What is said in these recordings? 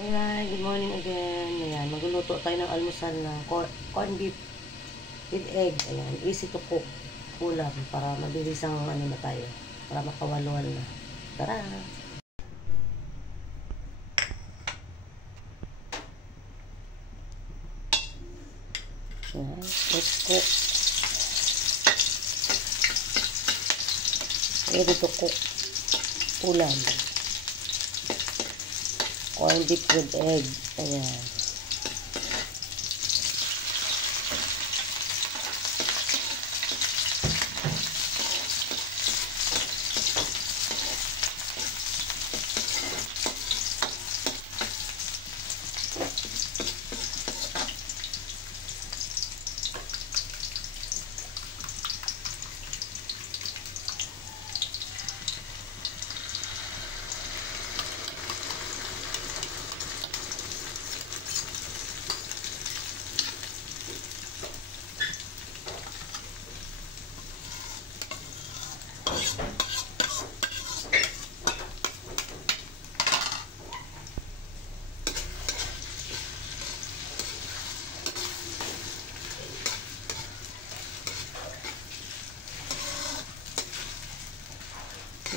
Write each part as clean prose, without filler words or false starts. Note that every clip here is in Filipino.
Alright, good morning again. Ayan, magluluto tayo ng almusal na corn beef with egg. Ayan, easy to cook. Ulam para mabilis ang ano na tayo. Para makawaluan na. Tara! Ayan, let's cook. Ready to cook. Ulam. Corn beef with egg. Ayan.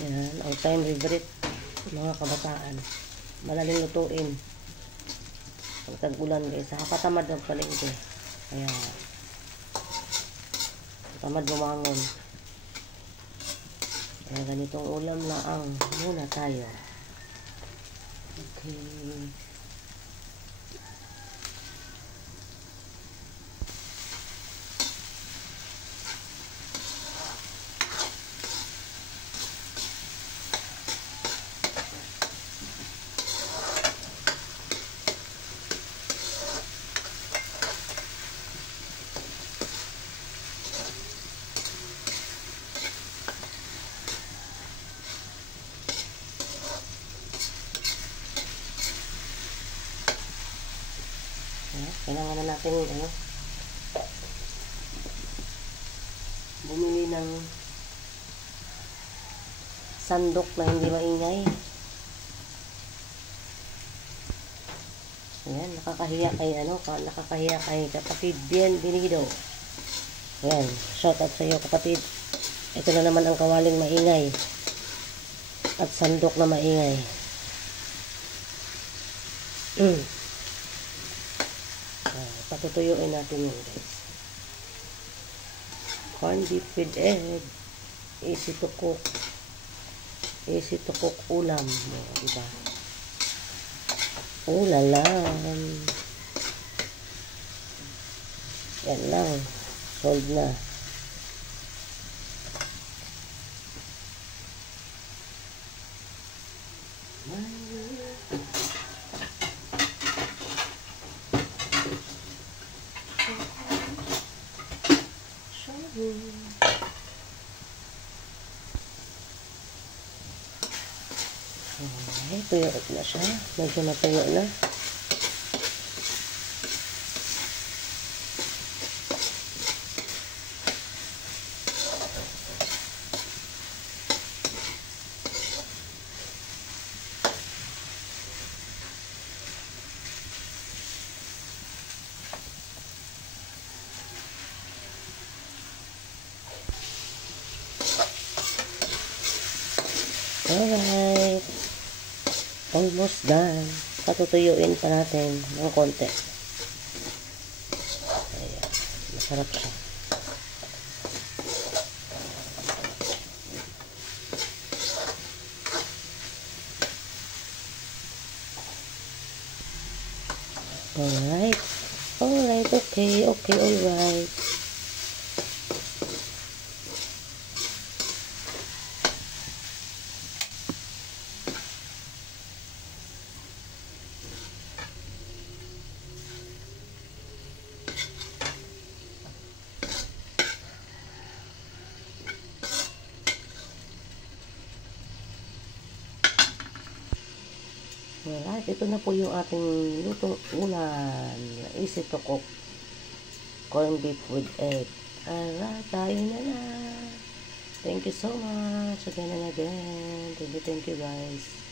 Yan, ang time favorite mga kabataan. Madaling lutuin. Pag tag-ulan guys, nakapatamad ng palengke. Kaya, tamad bumangon. Kaya ganitong ulam lang muna tayo. Okay. Kailangan na natin bumili ng sandok na hindi maingay. Ayan, nakakahiya kay kapatid Bienvenido. Ayan, shout out sa iyo kapatid. Ito na naman ang kawaling maingay at sandok na maingay. Patutuyuin natin yun guys. Corn beef with egg. Easy to cook. Easy to cook ulam. Diba? Ulalam. Yan lang. Solve na. Okay, tuyo na siya. Medyo natuyo na. Alright. Almost done. Patutuyuin pa natin ng konti. Ayan. Masarap siya. Alright. Alright. Okay. Okay. Alright. Alright, ito na po yung ating lutong ulam. Easy to cook. Corn beef with egg. Alright, tayo na na. Thank you so much again and again. Thank you guys.